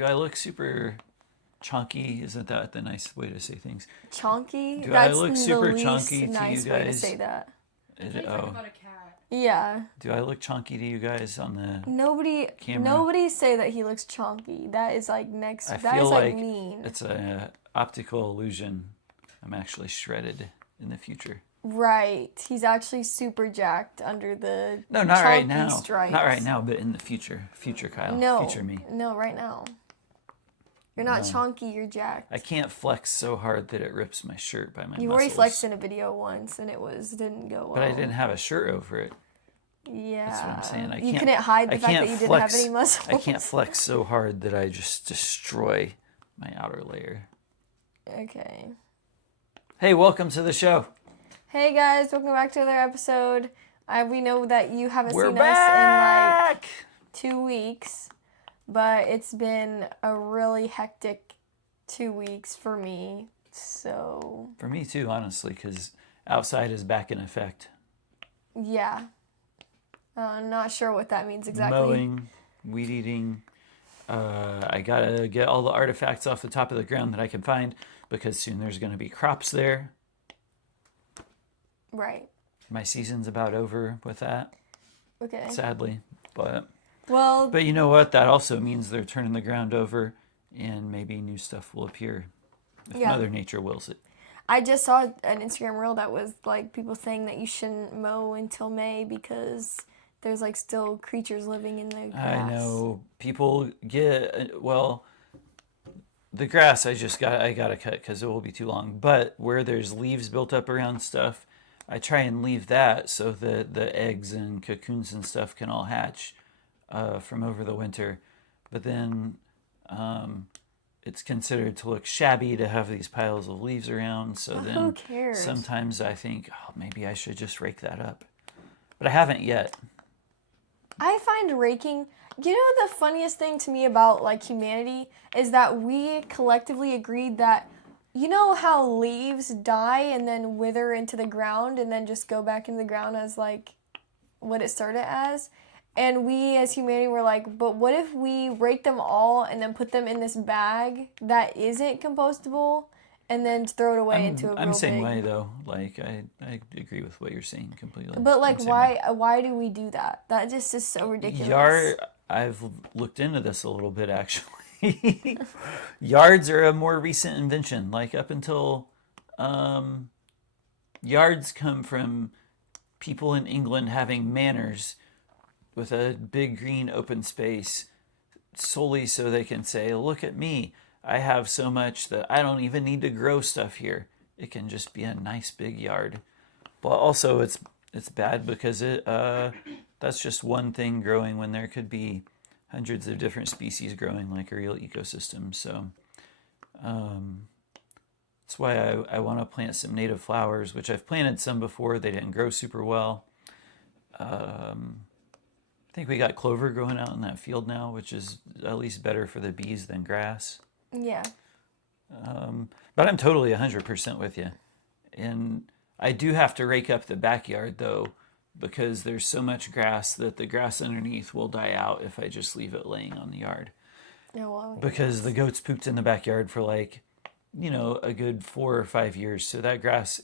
Do I look super chunky? Isn't that the nice way to say things? Chunky? Do That's I look the super least chunky to nice you way to guys? say that. Talking about a cat. Yeah. Do I look chunky to you guys on the camera? Nobody say that he looks chunky. That is like I that feel is like mean. it's an optical illusion. I'm actually shredded in the future. Right. He's actually super jacked under the No, not right now. stripes. Not right now, but in the future. Future Kyle. No. Future me. No, right now. You're not chunky, you're jacked. I can't flex so hard that it rips my shirt by my muscles. You already flexed in a video once and didn't go well. But I didn't have a shirt over it. Yeah. That's what I'm saying. You couldn't hide the fact that you didn't have any muscles. I can't flex so hard that I just destroy my outer layer. Okay. Hey, welcome to the show. Hey guys, welcome back to another episode. We know that you haven't We're seen back! us in like 2 weeks, but it's been a really hectic 2 weeks for me. So. For me too, honestly, because outside is back in effect. Yeah. Not sure what that means exactly. Mowing, weed eating. I gotta get all the artifacts off the top of the ground that I can find because soon there's gonna be crops there. Right. My season's about over with that. Okay. Sadly, but you know what? That also means they're turning the ground over, and maybe new stuff will appear if Mother Nature wills it. I just saw an Instagram reel that was like people saying that you shouldn't mow until May because there's like still creatures living in the grass. I know people get the grass. I gotta cut because it will be too long. But where there's leaves built up around stuff, I try and leave that so that the eggs and cocoons and stuff can all hatch from over the winter. But then it's considered to look shabby to have these piles of leaves around. So then who cares? Sometimes I think, maybe I should just rake that up. But I haven't yet. I find raking, you know, the funniest thing to me about like humanity is that we collectively agreed that, you know how leaves die and then wither into the ground and then just go back into the ground as like what it started as? And we as humanity were like, but what if we rake them all and then put them in this bag that isn't compostable and then throw it away into a real I'm the same big... way though. Like I agree with what you're saying completely. But like why do we do that? That just is so ridiculous. I've looked into this a little bit actually. Yards are a more recent invention. Like up until yards come from people in England having manors with a big green open space solely so they can say, look at me. I have so much that I don't even need to grow stuff here. It can just be a nice big yard. But also it's bad because that's just one thing growing when there could be hundreds of different species growing like a real ecosystem. So that's why I want to plant some native flowers, which I've planted some before. They didn't grow super well. I think we got clover growing out in that field now, which is at least better for the bees than grass. Yeah. But I'm totally 100% with you. And I do have to rake up the backyard, though, because there's so much grass that the grass underneath will die out if I just leave it laying on the yard. Oh, well, because the goats pooped in the backyard for like, a good 4 or 5 years. So that grass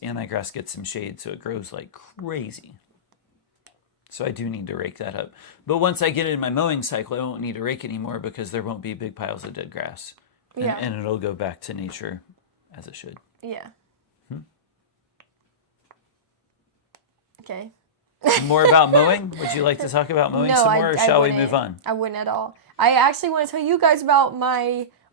gets some shade, so it grows like crazy. So I do need to rake that up. But once I get in my mowing cycle, I won't need to rake anymore because there won't be big piles of dead grass. And it'll go back to nature as it should. Yeah. Okay. More about mowing? Would you like to talk about mowing some more, or shall we move on? I wouldn't at all. I actually want to tell you guys about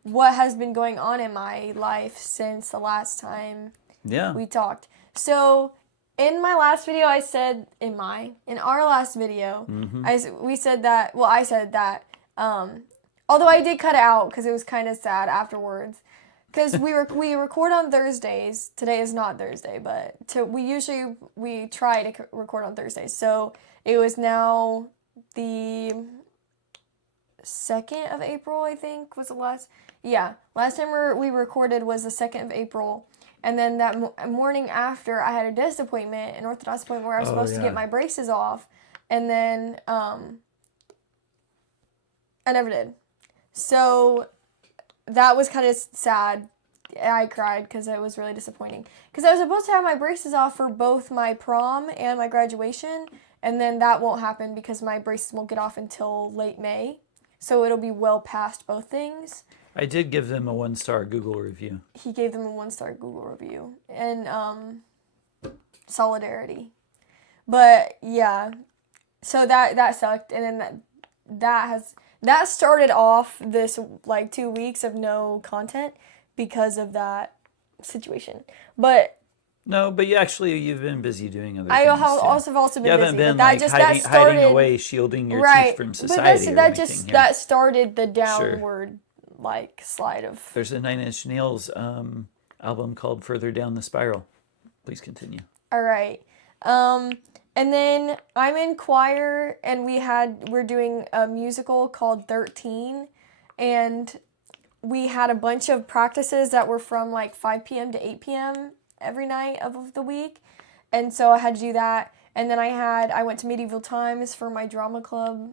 what has been going on in my life since the last time we talked. So in my last video, I said in our last video, I said that although I did cut it out because it was kind of sad afterwards. Because we record on Thursdays. Today is not Thursday, but we try to record on Thursdays. So it was now the 2nd of April, I think, was the last. Yeah, last time we recorded was the 2nd of April. And then that morning after, I had a dentist appointment, an orthodontist appointment where I was supposed to get my braces off. And then I never did. So that was kind of sad. I cried because it was really disappointing. Because I was supposed to have my braces off for both my prom and my graduation, and then that won't happen because my braces won't get off until late May. So it'll be well past both things. I did give them a 1-star Google review. He gave them a 1-star Google review. And solidarity. But yeah. So that sucked. And then that started off this like 2 weeks of no content because of that situation. But you've been busy doing other things. I have also been busy. You haven't been that like just, hiding away, shielding your teeth from society. But that started the downward like slide of. There's a 9 Inch Nails album called "Further Down the Spiral." Please continue. All right. And then I'm in choir, and we're doing a musical called 13, and we had a bunch of practices that were from like 5 p.m. to 8 p.m. every night of the week, and so I had to do that. And then I went to Medieval Times for my drama club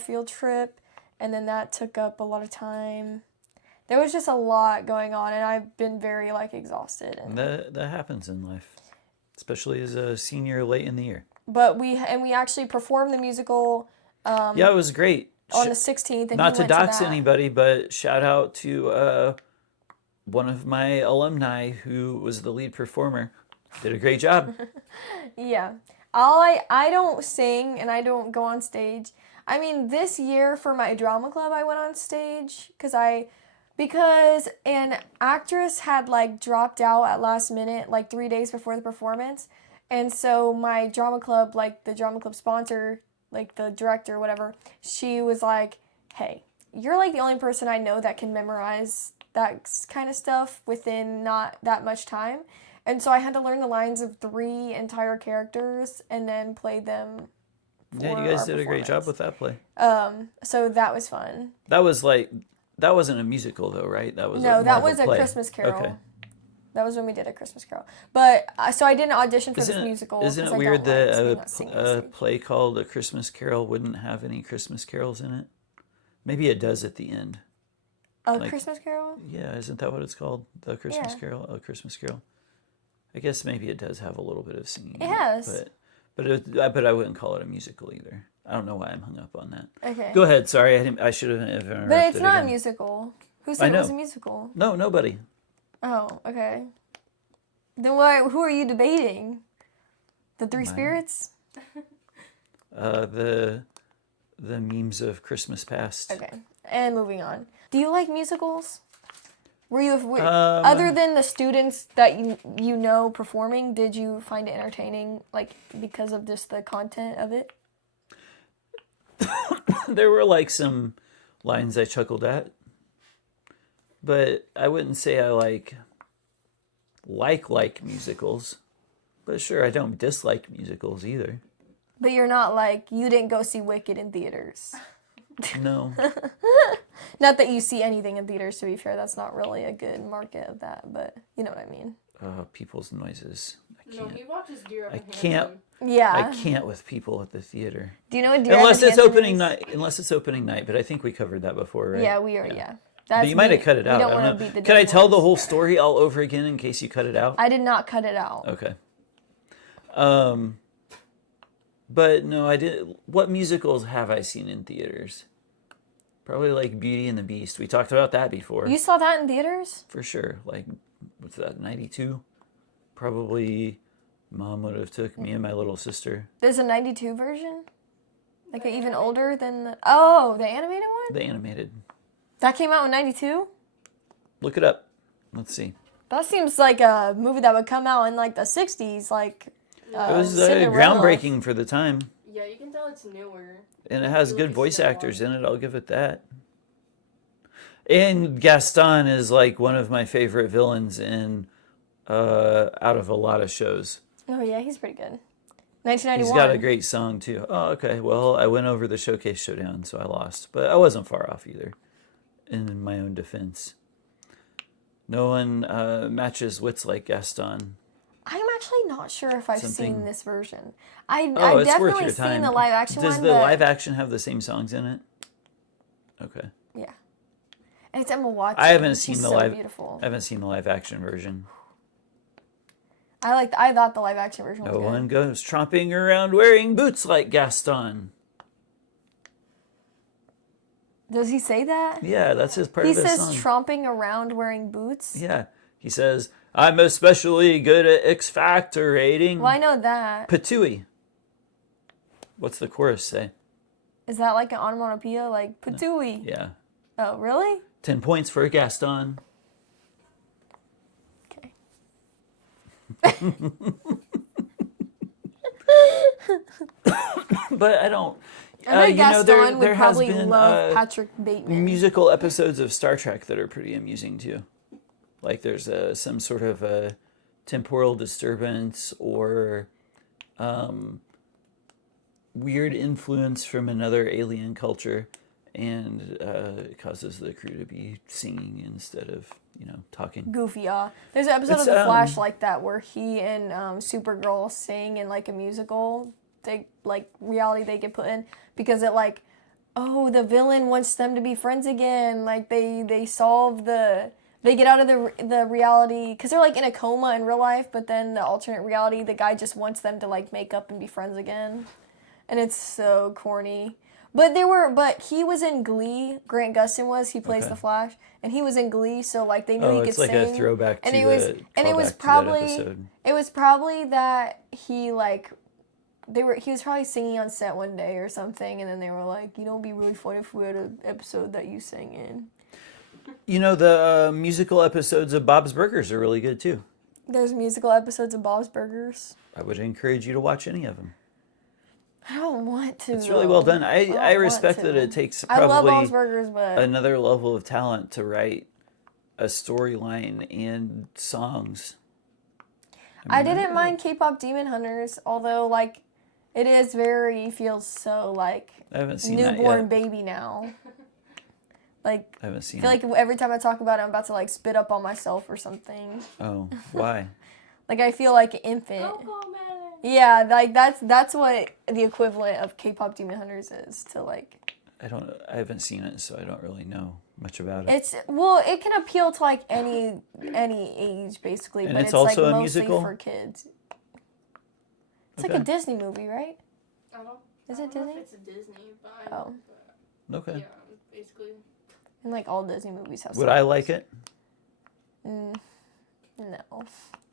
field trip, and then that took up a lot of time. There was just a lot going on, and I've been very like exhausted. And that happens in life. Especially as a senior late in the year. But we actually performed the musical. It was great. On the 16th. And not to dox anybody, but shout out to one of my alumni who was the lead performer. Did a great job. Yeah. I don't sing and I don't go on stage. I mean, this year for my drama club, I went on stage because an actress had like dropped out at last minute, like 3 days before the performance. And so my drama club, like the drama club sponsor, like the director or whatever, she was like, hey, you're like the only person I know that can memorize that kind of stuff within not that much time. And so I had to learn the lines of 3 entire characters and then play them. Yeah, you guys did a great job with that play. So that was fun. That wasn't a musical, though, right? That was a Christmas Carol. Okay. That was when we did A Christmas Carol. But, so I didn't audition for this musical. Isn't it weird that a play called A Christmas Carol wouldn't have any Christmas carols in it? Maybe it does at the end. Christmas Carol? Yeah, isn't that what it's called? The Christmas Carol? A Christmas Carol. I guess maybe it does have a little bit of singing. It has. But I wouldn't call it a musical either. I don't know why I'm hung up on that. Okay. Go ahead. Sorry, I should have interrupted. But it's not a musical. Who said it was a musical? No, nobody. Oh, okay. Then who are you debating? The Three Spirits? The memes of Christmas past. Okay. And moving on. Do you like musicals? Were you other than the students that you know performing, did you find it entertaining like because of just the content of it? There were like some lines I chuckled at, but I wouldn't say I like musicals. But sure, I don't dislike musicals either. But you're not like, you didn't go see Wicked in theaters. No. Not that you see anything in theaters, to be fair. That's not really a good market of that, but you know what I mean. People's noises. No, he watches Dear Evan Hansen. I can't. Yeah. I can't with people at the theater. Do you know what Dear Evan Unless Hansen Unless it's opening night, but I think we covered that before, right? Yeah, we are, yeah. But you might have cut it out. I don't know. Can I tell the whole story all over again in case you cut it out? I did not cut it out. Okay. But no, I did. What musicals have I seen in theaters? Probably like Beauty and the Beast. We talked about that before. You saw that in theaters? For sure. Like, what's that, 92? Probably Mom would have took me and my little sister. There's a 92 version? Like even older than the... Oh, the animated one? The animated. That came out in 92? Look it up. Let's see. That seems like a movie that would come out in like the 60s, like... it was groundbreaking for the time. Yeah, you can tell it's newer. And it has good voice actors in it, I'll give it that. And Gaston is like one of my favorite villains in out of a lot of shows. Oh yeah, he's pretty good. 1991. He's got a great song too. Oh, okay. Well, I went over the Showcase Showdown, so I lost. But I wasn't far off either, in my own defense. No one matches wits like Gaston. I'm actually not sure if I've seen this version. I've it's definitely worth your time. seen the live action one. Does the live action have the same songs in it? Okay. Yeah. Anytime I watch I haven't seen the live. Beautiful. I haven't seen the live action version. I thought the live action version was good. No one goes tromping around wearing boots like Gaston. Does he say that? Yeah, that's his part of his song. He says tromping around wearing boots? Yeah. He says, I'm especially good at X-factorating. Well, I know that. Patooey. What's the chorus say? Is that like an onomatopoeia? Like, patooey? Yeah. Oh, really? 10 points for Gaston. Okay. But I don't... I know Gaston would probably love Patrick Bateman. Musical episodes of Star Trek that are pretty amusing too. Like there's some sort of a temporal disturbance or weird influence from another alien culture, and it causes the crew to be singing instead of talking. Goofy, yeah. There's an episode of The Flash like that where he and Supergirl sing in like a musical. Reality they get put in because it the villain wants them to be friends again. Like they get out of the reality because they're like in a coma in real life, but then the alternate reality the guy just wants them to like make up and be friends again, and it's so corny. But he was in Glee. Grant Gustin he plays the Flash, and he was in Glee, so like they knew he could sing. It's like a throwback to it was probably that he like. He was probably singing on set one day or something, and then they were like, it'd be really funny if we had an episode that you sang in. The musical episodes of Bob's Burgers are really good too. There's musical episodes of Bob's Burgers. I would encourage you to watch any of them. I don't want to. It's really well done. I respect that it takes probably I love Bob's Burgers, but another level of talent to write a storyline and songs. I didn't mind K-pop Demon Hunters, although it feels so like I haven't seen newborn that yet. baby now. Like I haven't seen. I feel like every time I talk about it, I'm about to like spit up on myself or something. Oh, why? Like I feel like an infant. Yeah, like that's what the equivalent of K-pop Demon Hunters is to like. I haven't seen it, so I don't really know much about it. It can appeal to like any age basically, and but it's also like a mostly musical for kids. It's like a Disney movie, right? Is it Disney? It's a Disney, but okay. Yeah, basically. And like all Disney movies have. Would I like it? No.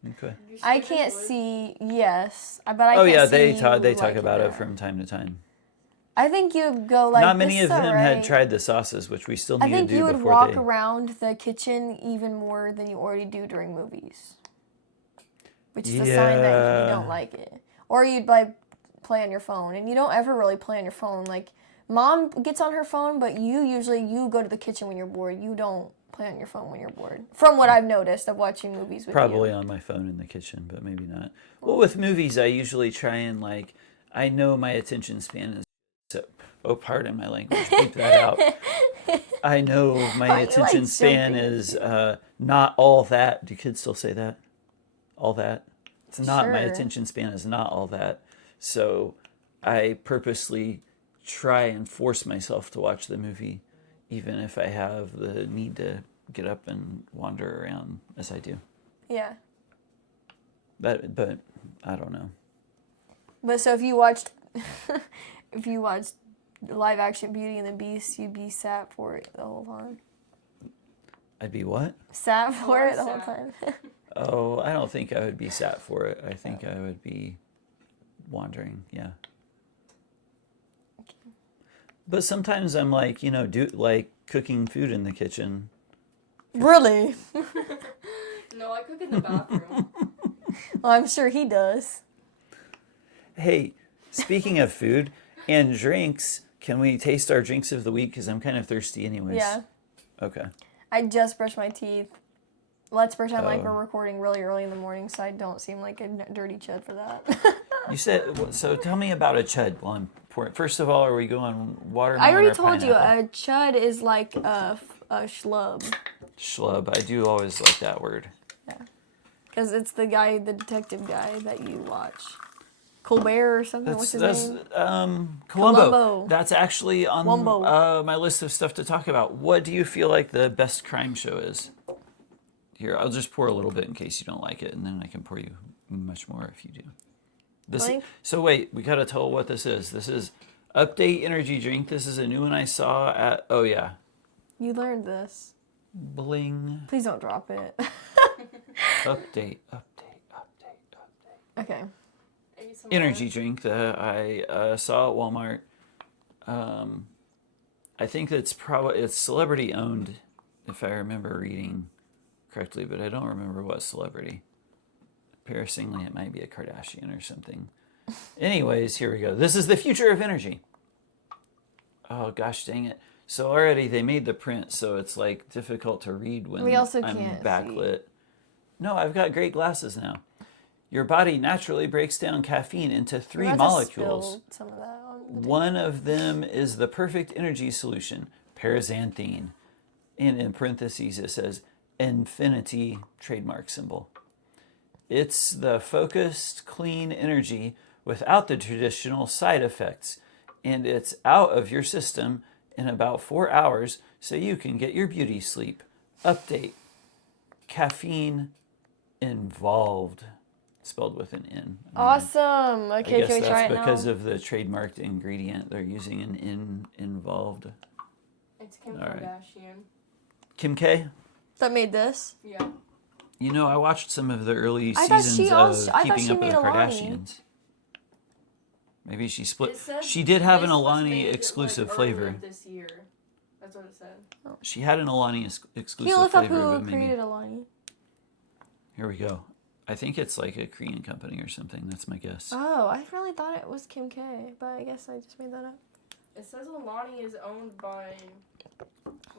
Okay. I can't see. Yes, but I. Oh yeah, they talk about it from time to time. I think you'd go like. Not many of them had tried the sauces, which we still need to do before they. I think you would walk around the kitchen even more than you already do during movies, which is a sign that you don't like it. Or you'd like play on your phone, and you don't ever really play on your phone. Like mom gets on her phone, but you go to the kitchen when you're bored. You don't play on your phone when you're bored. From what I've noticed of watching movies with Probably on my phone in the kitchen, but maybe not. Well, with movies, I usually try and I know my attention span is. Pardon my language. Keep that out. I know my attention span is not all that. Do kids still say that? All that? It's not. My attention span is not all that. So I purposely try and force myself to watch the movie, even if I have the need to get up and wander around as I do. Yeah. But I don't know. But so if you watched live action Beauty and the Beast, you'd be sat for it the whole time. I'd be what? Sat for it the whole time. Oh, I don't think I would be sat for it. I think I would be wandering, yeah. Okay. But sometimes I'm cooking food in the kitchen. Really? No, I cook in the bathroom. Well, I'm sure he does. Hey, speaking of food and drinks, can we taste our drinks of the week? Because I'm kind of thirsty anyways. Yeah. Okay. I just brushed my teeth. Let's pretend like we're recording really early in the morning so I don't seem like a dirty chud for that. You said, so tell me about a chud. Well, I'm pouring. First of all, are we going watermelon I already or told pineapple? you, a chud is like a schlub. Schlub. I do always like that word. Yeah. Because it's the detective guy that you watch. Colbert or something. What's his name? Columbo. That's actually on Wumbo. my list of stuff to talk about. What do you feel like the best crime show is? Here, I'll just pour a little bit in case you don't like it, and then I can pour you much more if you do. So wait, we gotta tell what this is. This is Update Energy Drink. This is a new one I saw at. Oh yeah. You learned this. Bling. Please don't drop it. Update. Okay. Energy drink that I saw at Walmart. I think it's celebrity owned, if I remember reading correctly, but I don't remember what celebrity. Embarrassingly, it might be a Kardashian or something. Anyways, here we go. This is the future of energy. Oh gosh, dang it! So already they made the print, so it's like difficult to read when we also I'm can't backlit. See. No, I've got great glasses now. Your body naturally breaks down caffeine into 3 molecules. Some of that on the One of them is the perfect energy solution, paraxanthine. And in parentheses it says infinity trademark symbol. It's the focused, clean energy without the traditional side effects. And it's out of your system in about 4 hours so you can get your beauty sleep. Update. Caffeine involved. Spelled with an N. Awesome. Okay, can we try it now? Because of the trademarked ingredient. They're using an N involved. It's Kim Kardashian. Kim K? That made this? Yeah. You know, I watched some of the early seasons of Keeping Up with the Kardashians. Maybe she split. She did have an Alani exclusive flavor. This year. That's what it said. Oh. She had an Alani exclusive flavor. Can you look up who created created Alani? Here we go. I think it's like a Korean company or something. That's my guess. Oh, I really thought it was Kim K, but I guess I just made that up. It says Alani is owned by...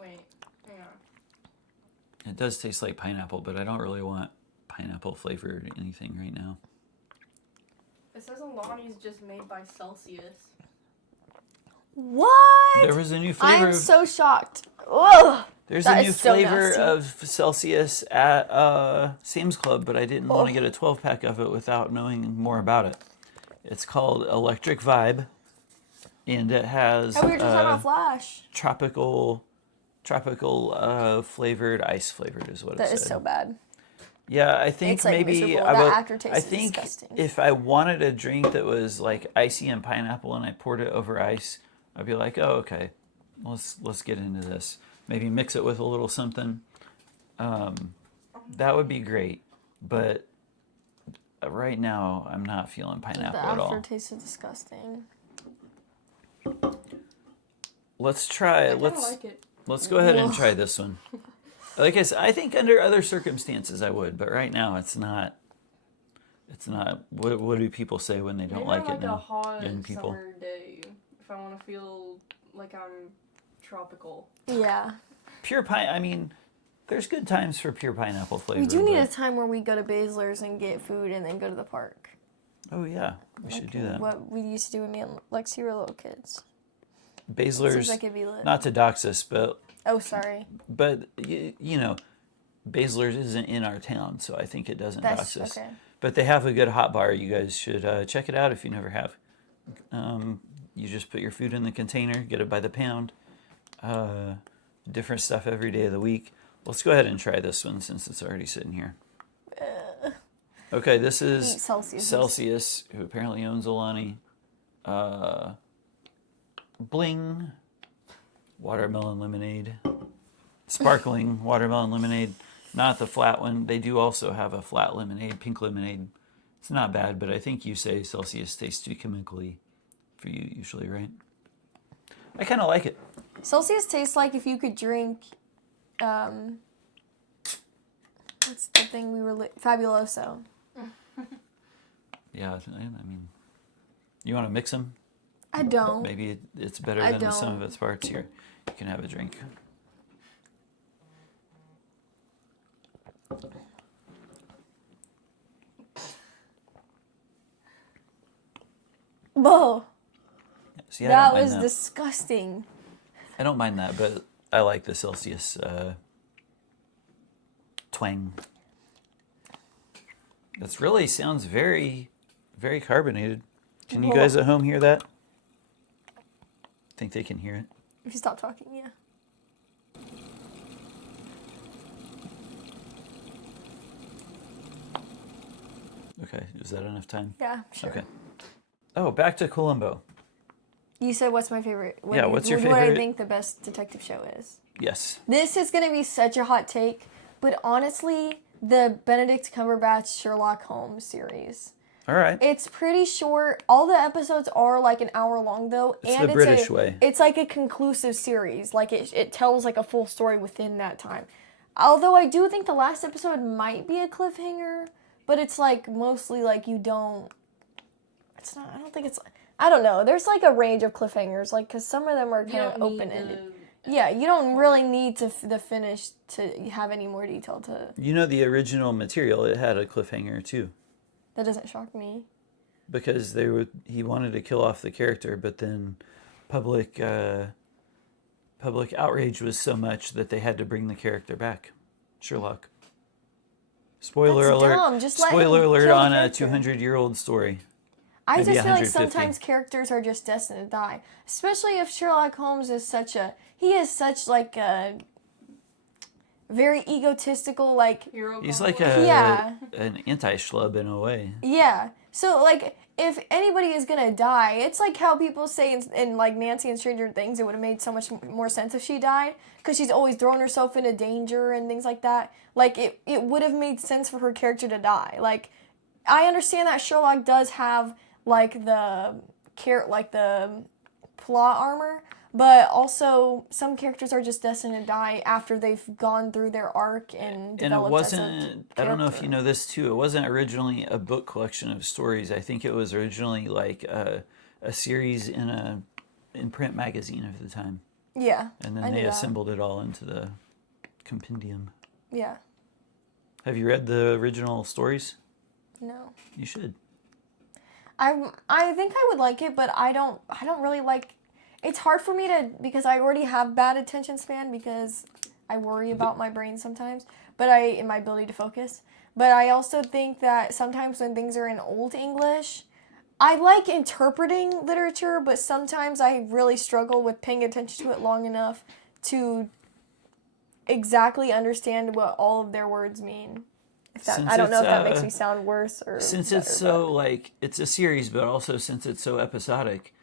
Wait, hang on. It does taste like pineapple, but I don't really want pineapple flavored anything right now. It says Alani is just made by Celsius. What? There was a new flavor. I am so shocked. Ugh. There's a new flavor of Celsius at Sam's Club, but I didn't want to get a 12-pack of it without knowing more about it. It's called Electric Vibe, and it has we were just talking about Flash. tropical flavored, ice flavored is what it said. That is so bad. Yeah, I think it's like maybe miserable. I That would. aftertaste I is think disgusting. if I wanted a drink that was like icy and pineapple, and I poured it over ice, I'd be like, oh, okay, let's get into this. Maybe mix it with a little something. That would be great. But right now, I'm not feeling pineapple at all. The aftertaste is disgusting. Let's try. Let's go ahead and try this one. Like I said, I think under other circumstances I would, but right now it's not. It's not. What do people say when they don't like it now? A hot young people. Summer day, if I want to feel like I'm tropical. Yeah. Pure pine. I mean, there's good times for pure pineapple flavor. We do need a time where we go to Baszler's and get food and then go to the park. Oh yeah, we should do that. What we used to do when me and Lexi were little kids. Baszler's. Seems like it'd be lit. Not to dox us, but. Oh, sorry. But you know, Baszler's isn't in our town, so I think it doesn't dox us. Okay. But they have a good hot bar. You guys should check it out if you never have. You just put your food in the container, get it by the pound. Different stuff every day of the week. Let's go ahead and try this one since it's already sitting here. Okay, this is Celsius, who apparently owns Alani. Bling. Watermelon lemonade. Sparkling watermelon lemonade. Not the flat one. They do also have a flat lemonade, pink lemonade. It's not bad, but I think you say Celsius tastes too chemically for you usually, right? I kind of like it. Celsius tastes like if you could drink, what's the thing Fabuloso. Yeah, I mean, you want to mix them? I don't. Maybe it's better than the sum of its parts here. You can have a drink. Whoa. See, that was disgusting. I don't mind that, but I like the Celsius twang. This really sounds very, very carbonated. Can you guys at home hear that? Think they can hear it? If you stop talking, yeah. Okay, is that enough time? Yeah, sure. Okay. Oh, back to Columbo. You said what's my favorite? What's your favorite? What I think the best detective show is. Yes. This is going to be such a hot take, but honestly, the Benedict Cumberbatch Sherlock Holmes series. All right. It's pretty short. All the episodes are like an hour long, though. It's the British way. It's like a conclusive series. Like, it tells like a full story within that time. Although I do think the last episode might be a cliffhanger, but it's like mostly like you don't... It's not... I don't think it's... I don't know. There's like a range of cliffhangers, like, because some of them are kind of open-ended. Yeah, you don't really need the finish to have any more detail to... You know, the original material, it had a cliffhanger, too. That doesn't shock me. Because he wanted to kill off the character, but then public outrage was so much that they had to bring the character back. Sherlock. Spoiler That's alert. Dumb. Just let Spoiler him alert kill on the a character. 200-year-old story. I Maybe just feel like 150. sometimes characters are just destined to die. Especially if Sherlock Holmes is he is such like a very egotistical, like... He's like an anti-schlub in a way. Yeah. So, like, if anybody is gonna die, it's like how people say in like, Nancy and Stranger Things, it would have made so much more sense if she died. Because she's always thrown herself into danger and things like that. Like, it would have made sense for her character to die. Like, I understand that Sherlock does have... like the plot armor, but also some characters are just destined to die after they've gone through their arc and developed. And it wasn't, I don't know if you know this too, it wasn't originally a book collection of stories. I think it was originally like a series in a print magazine of the time. Yeah. And then they assembled it all into the compendium. Yeah. Have you read the original stories? No. You should. I think I would like it, but I don't really like... It's hard for me to... Because I already have bad attention span because I worry about my brain sometimes. And my ability to focus. But I also think that sometimes when things are in Old English... I like interpreting literature, but sometimes I really struggle with paying attention to it long enough to exactly understand what all of their words mean. I don't know if that makes me sound worse or since better, it's so like it's a series, but also since it's so episodic,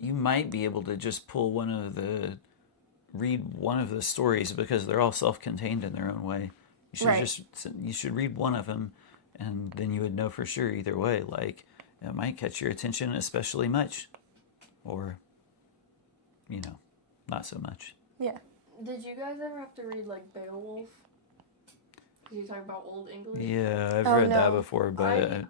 you might be able to just read one of the stories because they're all self-contained in their own way. You should read one of them, and then you would know for sure either way. Like it might catch your attention especially much, or not so much. Yeah. Did you guys ever have to read like Beowulf? You talk about Old English? Yeah, I've read that before, but...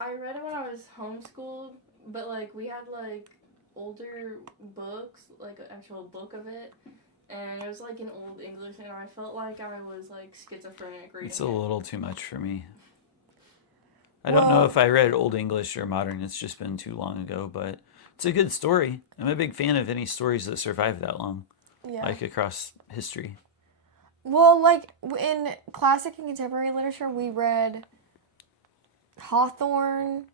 I read it when I was homeschooled, but, like, we had, like, older books, like, an actual book of it, and it was, like, in Old English, and I felt like I was, like, schizophrenic reading It's a little too much for me. I don't know if I read Old English or Modern, it's just been too long ago, but it's a good story. I'm a big fan of any stories that survive that long, like across history. Well, like, in classic and contemporary literature, we read Hawthorne,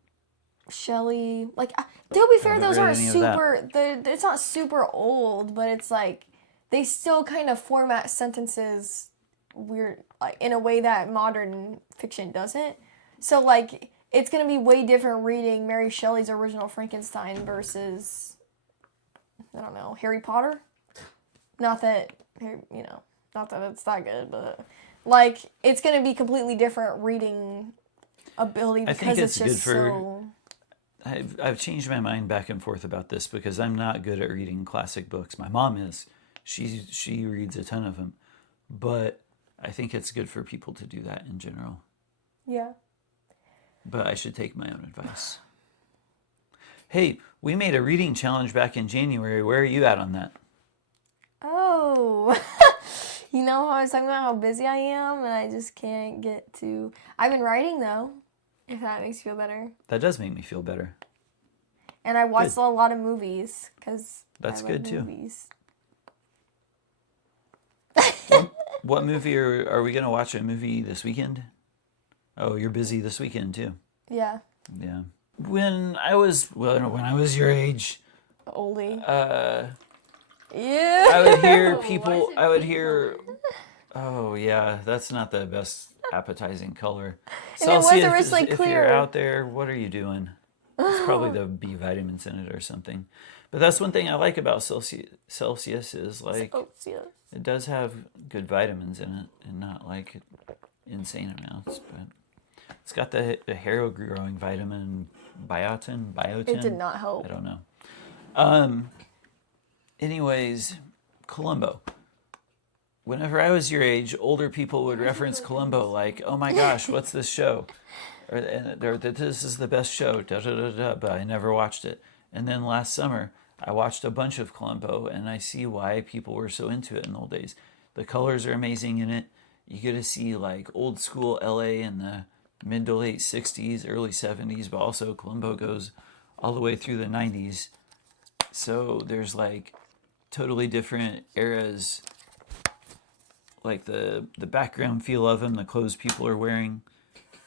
Shelley. Like, to be fair, those aren't super... It's not super old, but it's like... They still kind of format sentences weird, like, in a way that modern fiction doesn't. So, like, it's going to be way different reading Mary Shelley's original Frankenstein versus, I don't know, Harry Potter? Not that it's that good, but, like, it's going to be completely different reading ability because it's just so... I've changed my mind back and forth about this because I'm not good at reading classic books. My mom is. She reads a ton of them. But I think it's good for people to do that in general. Yeah. But I should take my own advice. Hey, we made a reading challenge back in January. Where are you at on that? Oh... You know how I was talking about how busy I am and I just can't get to... I've been writing, though, if that makes you feel better. That does make me feel better. And I watched a lot of movies, because that's good, too. Movies. What movie are we going to watch a movie this weekend? Oh, you're busy this weekend, too. Yeah. Yeah. When I was your age, Oldie. I would hear people. I would hear. Oh yeah, that's not the best appetizing color. And it was originally if clear. you're out there, what are you doing? It's probably the B vitamins in it or something. But that's one thing I like about Celsius is like it does have good vitamins in it and not like insane amounts. But it's got the hair growing vitamin biotin. It did not help. I don't know. Anyways, Columbo. Whenever I was your age, older people would reference Columbo like, "Oh my gosh, what's this show?" Or "This is the best show." Da, da, da, da, but I never watched it. And then last summer, I watched a bunch of Columbo, and I see why people were so into it in the old days. The colors are amazing in it. You get to see like old school LA in the mid to late 60s, early 70s, but also Columbo goes all the way through the 90s. So there's like totally different eras, like the background feel of them, the clothes people are wearing.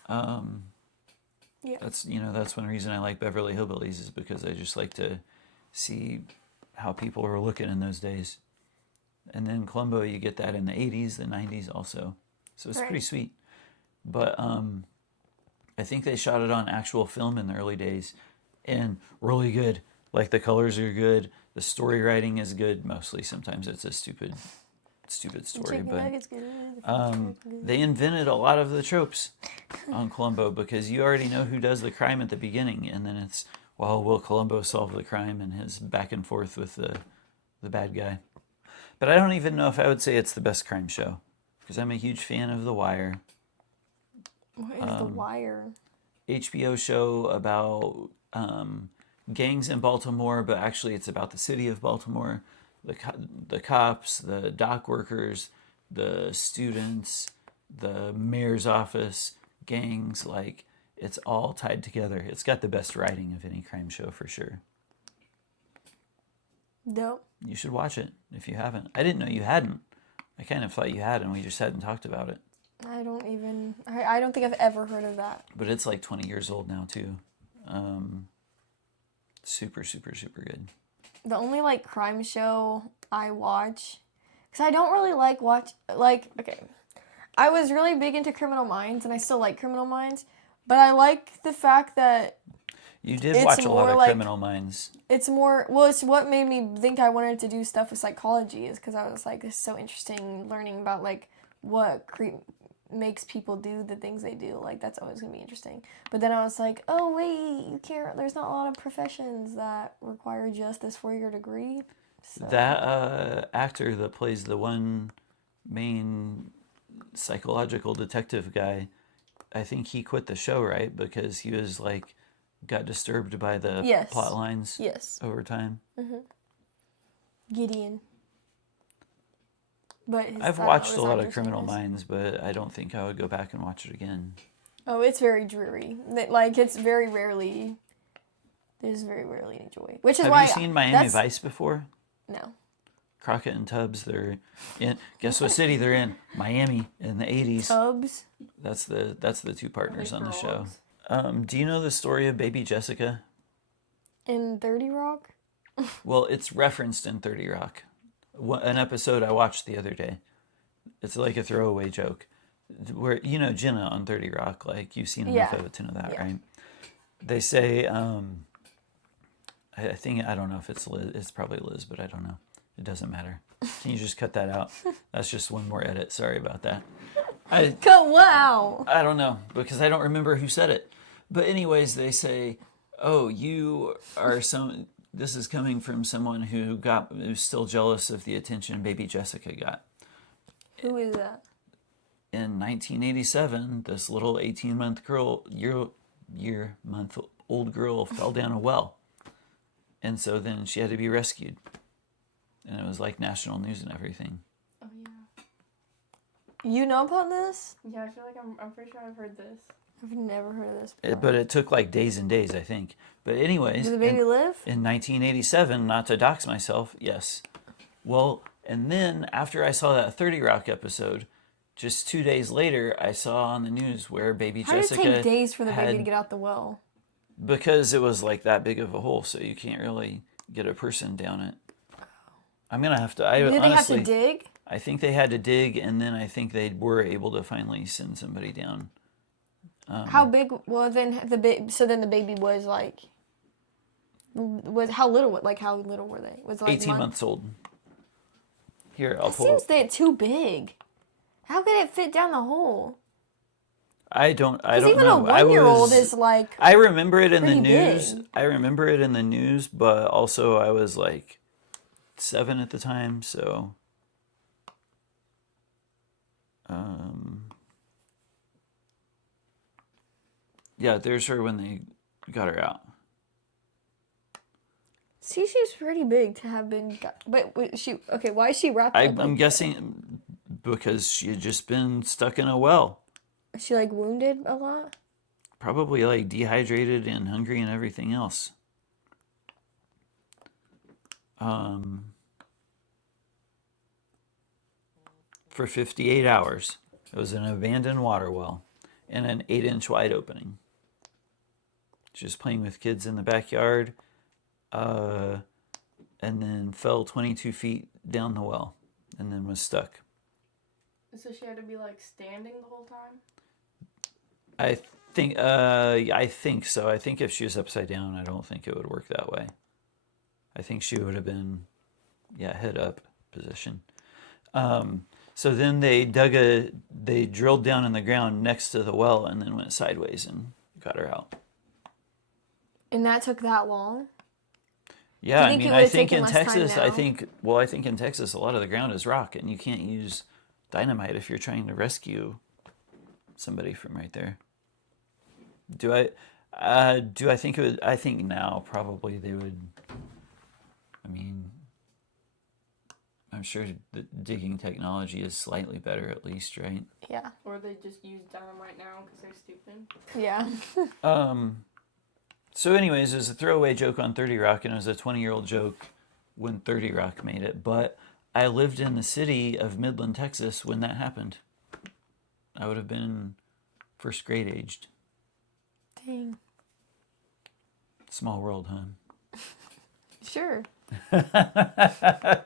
That's one reason I like Beverly Hillbillies is because I just like to see how people were looking in those days. And then Columbo, you get that in the 80s, the 90s also. So it's pretty sweet. But I think they shot it on actual film in the early days and really good. Like the colors are good, the story writing is good. Mostly, sometimes it's a stupid story, but they invented a lot of the tropes on Columbo because you already know who does the crime at the beginning, and then it's, well, will Columbo solve the crime and his back and forth with the bad guy. But I don't even know if I would say it's the best crime show because I'm a huge fan of The Wire. What is The Wire? HBO show about gangs in Baltimore, but actually it's about the city of Baltimore. The cops, the dock workers, the students, the mayor's office, gangs, like it's all tied together. It's got the best writing of any crime show for sure. Nope. You should watch it if you haven't. I didn't know you hadn't. I kind of thought you had and we just hadn't talked about it. I don't think I've ever heard of that. But it's like 20 years old now too. Super, super, super good. The only like crime show I watch, because I don't really okay, I was really big into Criminal Minds and I still like Criminal Minds, but I like the fact that you did watch a lot of Criminal Minds. It's more, it's what made me think I wanted to do stuff with psychology is because I was like, it's so interesting learning about like what makes people do the things they do. Like that's always gonna be interesting. But then I was like, oh wait, you can't. There's not a lot of professions that require just this 4-year degree. So. That actor that plays the one main psychological detective guy, I think he quit the show, right? Because he was like got disturbed by the plot lines over time. Mm-hmm. Gideon. But I've watched a lot of Criminal Minds, but I don't think I would go back and watch it again. Oh, it's very dreary. Like, it's very rarely... There's very rarely enjoy. Which is why... Have you seen Miami Vice before? No. Crockett and Tubbs, they're in... Guess what city they're in? Miami in the 80s. Tubbs? That's the two partners on the show. Do you know the story of baby Jessica? In 30 Rock? Well, it's referenced in 30 Rock. An episode I watched the other day. It's like a throwaway joke. Where, you know, Jenna on 30 Rock, like you've seen enough of it to know that, right? They say, I think, I don't know if it's Liz, it's probably Liz, but I don't know. It doesn't matter. Can you just cut that out? That's just one more edit. Sorry about that. Cut what out? I don't know, because I don't remember who said it. But anyways, they say, oh, you are this is coming from someone who's still jealous of the attention baby Jessica got. Who is that? In 1987, this little 18-month old girl fell down a well. And so then she had to be rescued. And it was like national news and everything. Oh, yeah. You know about this? Yeah, I feel like I'm pretty sure I've heard this. I've never heard of this before. But it took like days and days, I think. But anyways... Did the baby live? In 1987, not to dox myself, yes. Well, and then after I saw that 30 Rock episode, just 2 days later, I saw on the news where baby Jessica... How did it take days for the baby to get out the well? Because it was like that big of a hole, so you can't really get a person down it. I'm gonna have to. Did they have honestly, to dig? I think they had to dig, and then I think they were able to finally send somebody down. How big? Well, then then the baby was like. How little? Like how little were they? Was it like 18 months old. Here, I'll pull. Seems too big. How could it fit down the hole? I don't know. Because even a 1-year-old is like. I remember it in the news. Big. I remember it in the news, but also I was like 7 at the time, so. Yeah, there's her when they got her out. She seems pretty big to have been. But okay, why is she wrapped up? I'm guessing because she had just been stuck in a well. Is she like wounded a lot? Probably like dehydrated and hungry and everything else. For 58 hours. It was an abandoned water well and an 8-inch wide opening. Just playing with kids in the backyard, and then fell 22 feet down the well and then was stuck. So she had to be like standing the whole time? I think so. I think if she was upside down, I don't think it would work that way. I think she would have been, head up position. So then they drilled down in the ground next to the well and then went sideways and got her out. And that took that long? Yeah, I mean, I think in Texas, I think in Texas, a lot of the ground is rock and you can't use dynamite if you're trying to rescue somebody from right there. Do I think it would? I think now probably they would. I mean, I'm sure the digging technology is slightly better, at least, right? Yeah. Or they just use dynamite now because they're stupid. Yeah. So, anyways, it was a throwaway joke on 30 Rock, and it was a 20-year-old joke when 30 Rock made it. But I lived in the city of Midland, Texas, when that happened. I would have been first grade aged. Dang. Small world, huh? Sure. Let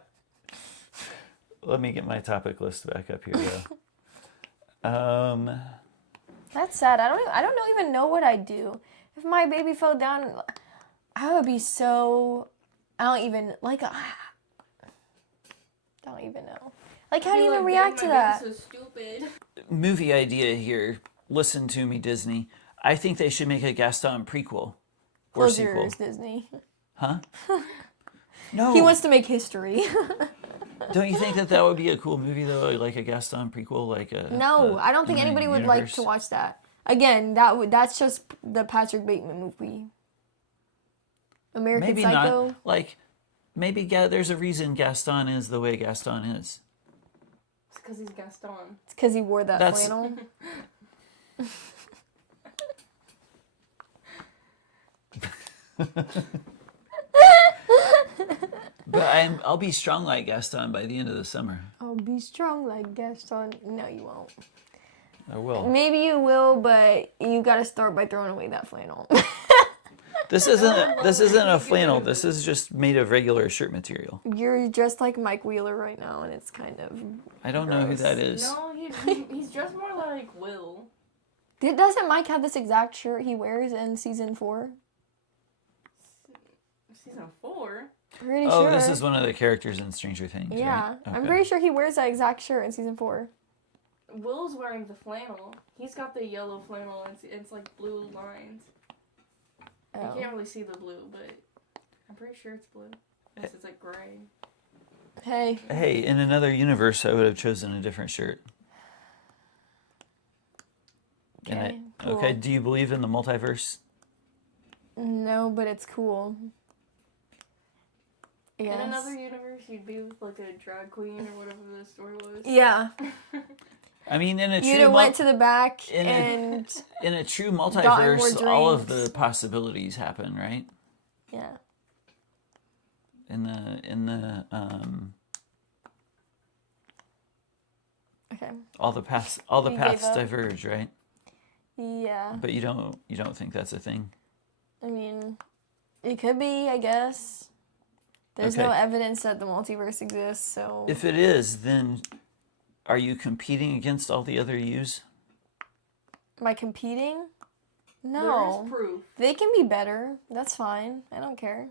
me get my topic list back up here, though. That's sad. I don't even know what I'd do. If my baby fell down, I would be so... I don't even know. Like, how do you even react to that? So stupid. Movie idea here. Listen to me, Disney. I think they should make a Gaston prequel. Or Close sequel. your ears, Disney. Huh? No. He wants to make history. Don't you think that would be a cool movie, though? Like a Gaston prequel? I don't think anybody would like to watch that. Again, that's just the Patrick Bateman movie. American Psycho. Not. Like, maybe there's a reason Gaston is the way Gaston is. It's because he's Gaston. It's because he wore that flannel. But I'll be strong like Gaston by the end of the summer. I'll be strong like Gaston. No, you won't. I will. Maybe you will, but you got to start by throwing away that flannel. This isn't a flannel. This is just made of regular shirt material. You're dressed like Mike Wheeler right now, and it's kind of. I don't know who that is. No, he's dressed more like Will. Doesn't Mike have this exact shirt he wears in season 4? Season 4? Pretty sure. This is one of the characters in Stranger Things. Yeah, right? Okay. I'm pretty sure he wears that exact shirt in season 4. Will's wearing the flannel. He's got the yellow flannel and it's like blue lines. Oh. You can't really see the blue, but I'm pretty sure it's blue. Unless it's like gray. Hey, in another universe, I would have chosen a different shirt. Okay, cool. Okay, do you believe in the multiverse? No, but it's cool. Yes. In another universe, you'd be with like a drag queen or whatever the story was. Yeah. I mean, in a true You'd have went to the back in a true more multiverse, all of drinks. the possibilities happen, right? Yeah. Okay. All the paths You gave up? diverge, right? Yeah. But you don't think that's a thing? I mean, it could be, I guess. There's no evidence that the multiverse exists, so... If it is, then are you competing against all the other U's? Am I competing? No. There is proof. They can be better. That's fine. I don't care.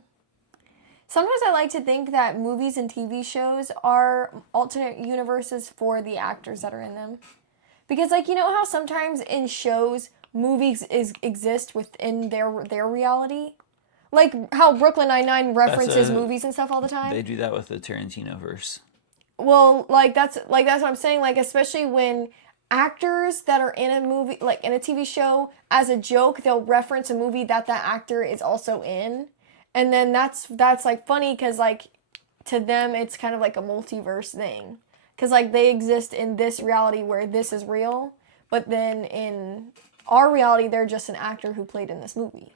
Sometimes I like to think that movies and TV shows are alternate universes for the actors that are in them. Because, like, you know how sometimes in shows, movies exist within their reality? Like how Brooklyn Nine-Nine references movies and stuff all the time. They do that with the Tarantino verse. Well, that's what I'm saying. Like, especially when actors that are in a movie, like in a TV show, as a joke, they'll reference a movie that actor is also in. And then that's like funny because like to them it's kind of like a multiverse thing because like they exist in this reality where this is real, but then in our reality they're just an actor who played in this movie,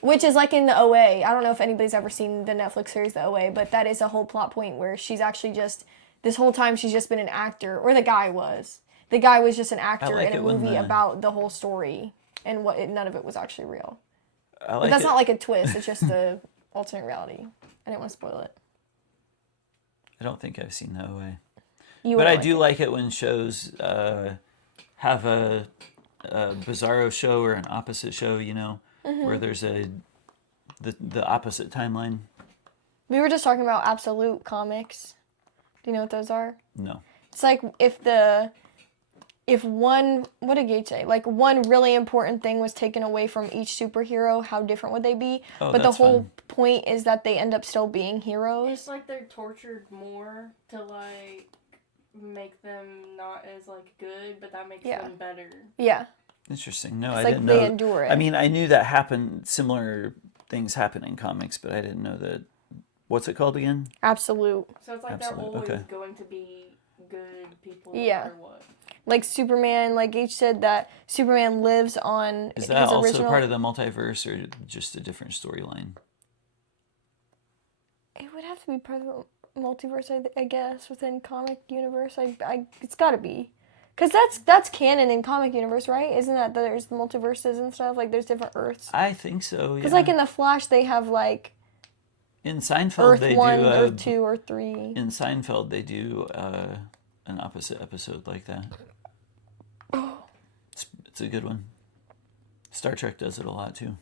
which is like in the OA. I don't know if anybody's ever seen the Netflix series The OA, but that is a whole plot point where she's actually just this whole time she's just been an actor, or the guy was just an actor in a movie about the whole story and none of it was actually real. But that's not like a twist. It's just a alternate reality. I didn't want to spoil it. I don't think I've seen that way. But I do like it when shows have a bizarro show or an opposite show, you know, where there's the opposite timeline. We were just talking about absolute comics. Do you know what those are? No. It's like if one, what did Gage say? Like one really important thing was taken away from each superhero, how different would they be? Oh, but the whole point is that they end up still being heroes. It's like they're tortured more to like make them not as like good, but that makes them better. Yeah. Interesting. No, it's I didn't know. They endure it. I mean, I knew that happened. Similar things happen in comics, but I didn't know that. What's it called again? Absolute. So it's like they're always going to be good people no matter what. Like Superman, like H said, that Superman lives on Is that also part of the multiverse or just a different storyline? It would have to be part of the multiverse, I guess, within comic universe. It's got to be. Because that's canon in comic universe, right? Isn't that there's multiverses and stuff? Like, there's different Earths. I think so, yeah. Because, like, in The Flash, they have, like... In Seinfeld, Earth they 1, do... Earth 2, Earth 3. In Seinfeld, they do an opposite episode like that. It's a good one. Star Trek does it a lot, too.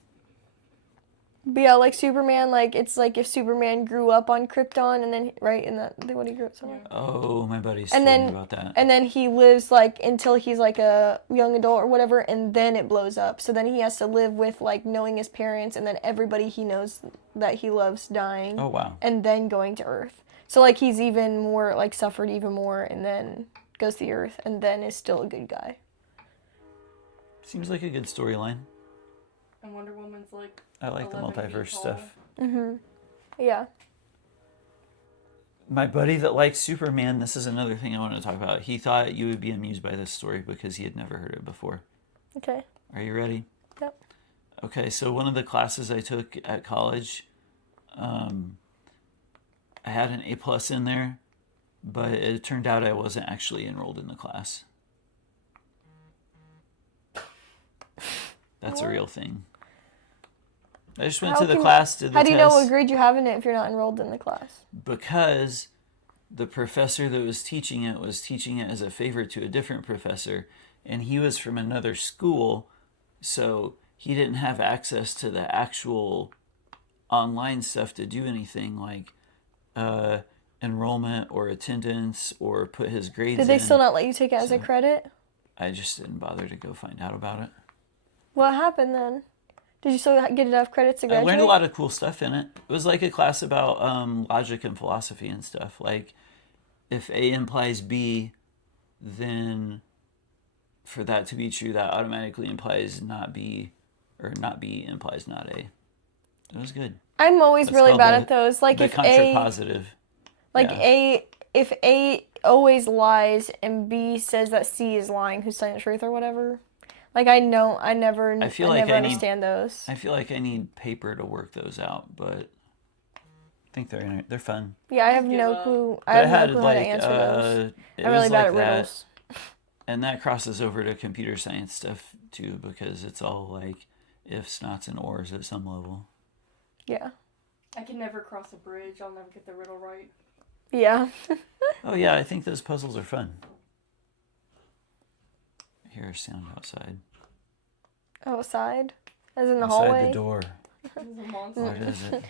But yeah, like Superman, like, it's like if Superman grew up on Krypton and then, right, in that, when he grew up somewhere. Oh, my buddy's told me about that. And then he lives, like, until he's, like, a young adult or whatever, and then it blows up. So then he has to live with, like, knowing his parents and then everybody he knows that he loves dying. Oh, wow. And then going to Earth. So, like, he's even more, like, suffered even more and then goes to the Earth and then is still a good guy. Seems like a good storyline. And Wonder Woman's like... I like the multiverse stuff. Mm-hmm. Yeah. My buddy that likes Superman, this is another thing I want to talk about. He thought you would be amused by this story because he had never heard it before. Okay. Are you ready? Yep. Okay, so one of the classes I took at college, I had an A+ in there, but it turned out I wasn't actually enrolled in the class. That's a real thing. I just went to the class, did the test. How do you know what grade you have in it if you're not enrolled in the class? Because the professor that was teaching it as a favor to a different professor, and he was from another school, so he didn't have access to the actual online stuff to do anything like enrollment or attendance or put his grades in. Did they still not let you take it as a credit? I just didn't bother to go find out about it. What happened then? Did you still get enough credits to graduate? I learned a lot of cool stuff in it. It was like a class about logic and philosophy and stuff. Like, if A implies B, then for that to be true, that automatically implies not B, or not B implies not A. It was good. I'm always really bad at those. Like, if contrapositive. Like, yeah. If A always lies and B says that C is lying, who's telling the truth or whatever... Like, I never understand those. I feel like I need paper to work those out, but I think they're fun. Yeah, I have no clue. I have no clue how to answer those. I'm really bad at riddles. And that crosses over to computer science stuff, too, because it's all like, ifs, nots, and ors at some level. Yeah. I can never cross a bridge. I'll never get the riddle right. Yeah. Oh, yeah, I think those puzzles are fun. I hear a sound outside. Outside? As in the outside hallway? The door. There's a monster. What is it?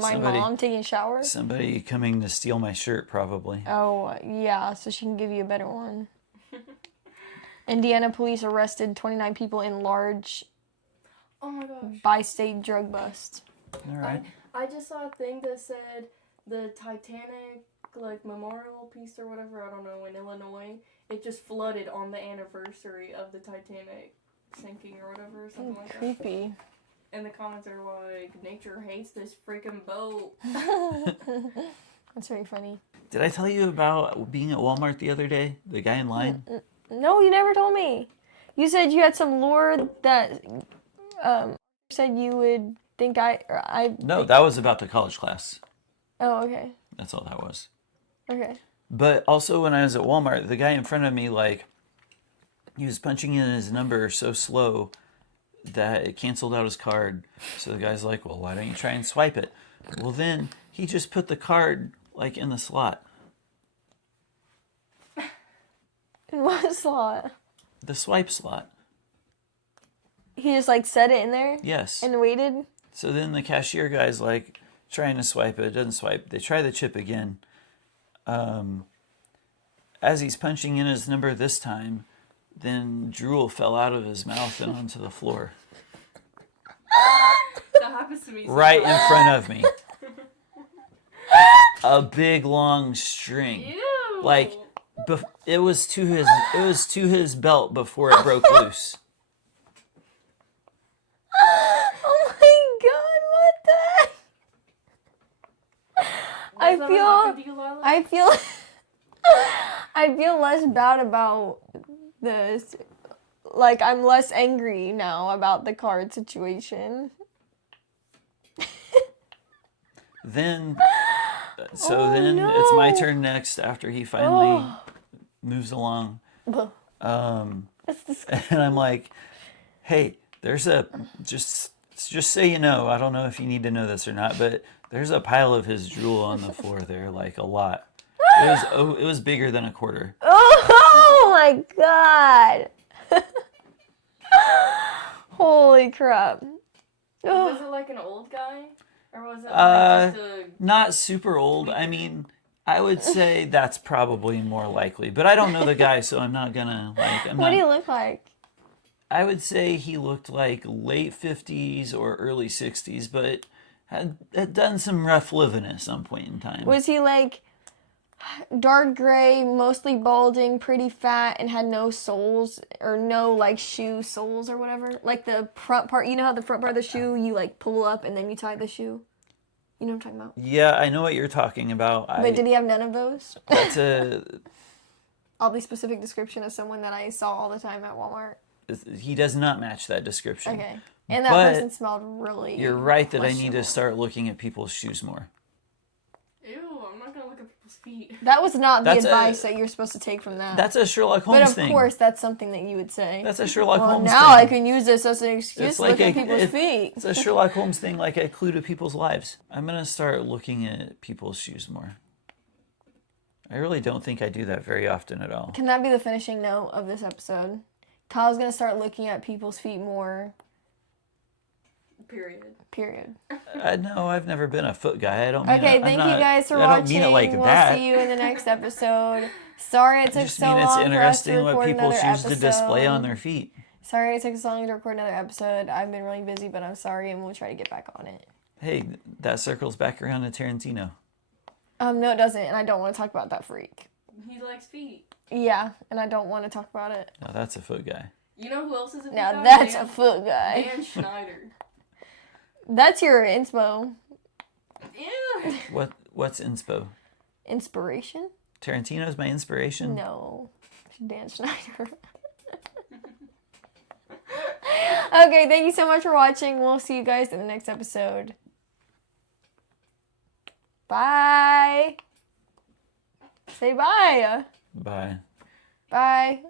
My mom taking a shower? Somebody coming to steal my shirt, probably. Oh, yeah, so she can give you a better one. Indiana police arrested 29 people in large bi-state drug bust. All right. I just saw a thing that said the Titanic, like, memorial piece or whatever, I don't know, in Illinois, it just flooded on the anniversary of the Titanic sinking or whatever, something like that. Creepy. And the comments are like, nature hates this freaking boat. That's very funny. Did I tell you about being at Walmart the other day? The guy in line? No, you never told me. You said you had some lore that said you would think I. No, that was about the college class. Oh, okay. That's all that was. Okay. But also when I was at Walmart, the guy in front of me, like, he was punching in his number so slow that it canceled out his card. So the guy's like, well, why don't you try and swipe it? Well, then he just put the card, like, in the slot. In what slot? The swipe slot. He just, like, set it in there? Yes. And waited? So then the cashier guy's, like, trying to swipe it. It doesn't swipe. They try the chip again. As he's punching in his number this time, then drool fell out of his mouth and onto the floor. That happens to me. Right in front of me. A big long string. Ew. Like it was to his belt before it broke loose. Oh my god, what the I feel less bad about this. Like, I'm less angry now about the card situation. Then it's my turn next after he finally moves along. And I'm like, hey, there's just so you know, I don't know if you need to know this or not, but there's a pile of his drool on the floor there, like a lot. It was bigger than a quarter. Oh my god. Holy crap. Was it like an old guy? Or was it like just a... Not super old. I mean, I would say that's probably more likely. But I don't know the guy, so I'm not gonna, like... What do you look like? I would say he looked like late 50s or early 60s, but had done some rough living at some point in time. Was he like dark gray, mostly balding, pretty fat, and had no soles or no like shoe soles or whatever? Like the front part, you know how the front part of the shoe you like pull up and then you tie the shoe? You know what I'm talking about? Yeah, I know what you're talking about. But did he have none of those? That's Oddly specific description of someone that I saw all the time at Walmart. He does not match that description. Okay. And that person smelled really You're right that I need to start looking at people's shoes more. Ew, I'm not going to look at people's feet. That was not the advice that you're supposed to take from that. That's a Sherlock Holmes thing. But of course, that's something that you would say. That's a Sherlock Holmes now thing. I can use this as an excuse to look at people's feet. It's a Sherlock Holmes thing, like a clue to people's lives. I'm going to start looking at people's shoes more. I really don't think I do that very often at all. Can that be the finishing note of this episode? Kyle's going to start looking at people's feet more. Period. No, I've never been a foot guy. I don't mean Okay, thank you guys for watching. I don't mean it like we'll that. See you in the next episode. Sorry it took so long for us to record another episode. It's interesting what people choose to display on their feet. Sorry it took so long to record another episode. I've been really busy, but I'm sorry, and we'll try to get back on it. Hey, that circles back around to Tarantino. No, it doesn't, and I don't want to talk about that freak. He likes feet. Yeah, and I don't want to talk about it. No, that's a foot guy. You know who else is a foot guy? Now that's a foot guy. Dan Schneider. That's your inspo. Yeah. What's inspo? Inspiration? Tarantino's my inspiration? No. Dan Schneider. Okay, thank you so much for watching. We'll see you guys in the next episode. Bye. Say bye. Bye. Bye.